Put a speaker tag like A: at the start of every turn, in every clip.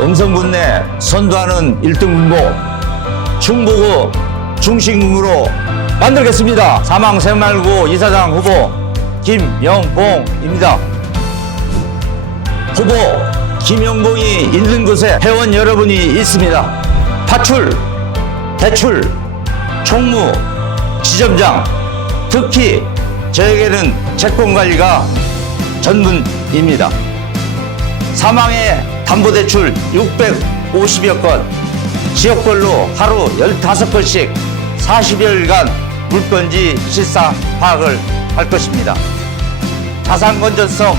A: 음성군 내 선도하는 1등 군보 충북의 중심으로 만들겠습니다. 사망 새말구 이사장 후보 김영봉입니다. 후보 김영봉이 있는 곳에 회원 여러분이 있습니다. 파출, 대출, 총무, 지점장, 특히 저에게는 채권 관리가 전문입니다. 사망의 담보대출 650여 건, 지역별로 하루 15건씩 40여일간 물건지 실사 파악을 할 것입니다. 자산 건전성,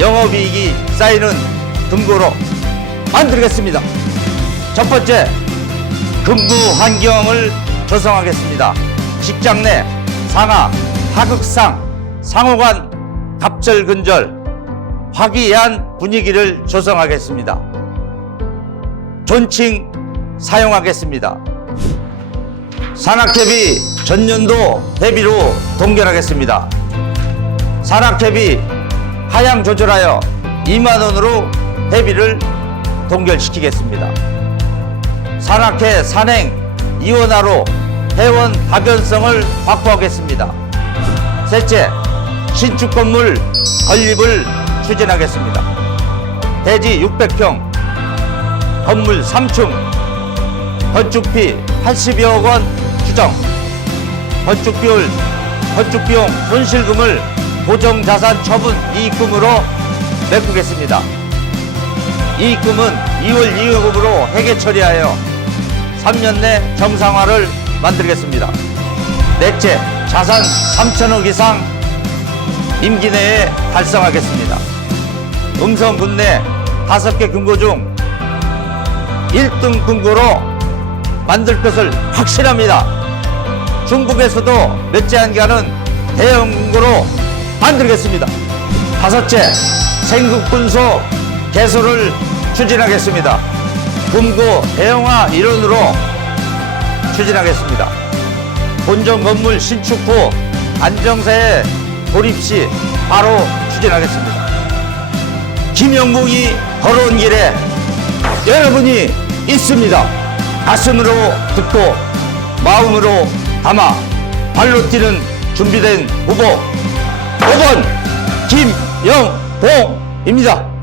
A: 영업이익이 쌓이는 금고로 만들겠습니다. 첫 번째, 근무 환경을 조성하겠습니다. 직장 내 상하, 하극상, 상호간 갑절근절, 화기애애한 분위기를 조성하겠습니다. 존칭 사용하겠습니다. 산악회비 전년도 대비로 동결하겠습니다. 산악회비 하향 조절하여 2만 원으로 대비를 동결시키겠습니다. 산악회 산행 이원화로 회원 다변성을 확보하겠습니다. 셋째, 신축 건물 건립을 추진하겠습니다. 대지 600평, 건물 3층, 건축비 80여억 원 추정, 건축비율, 건축비용 손실금을 고정자산 처분 이익금으로 메꾸겠습니다. 이익금은 2월 2월금으로 회계 처리하여 3년 내 정상화를 만들겠습니다. 넷째, 자산 3천억 이상 임기 내에 달성하겠습니다. 음성 군내 5개 금고 중 1등 금고로 만들 것을 확실합니다. 중국에서도 몇째 안 가는 대형 금고로 만들겠습니다. 다섯째, 생국분소 개소를 추진하겠습니다. 금고 대형화 일원으로 추진하겠습니다. 본점 건물 신축 후 안정세에 돌입 시 바로 추진하겠습니다. 김영봉이 걸어온 길에 여러분이 있습니다. 가슴으로 듣고 마음으로 담아 발로 뛰는 준비된 후보 5번 김영봉입니다.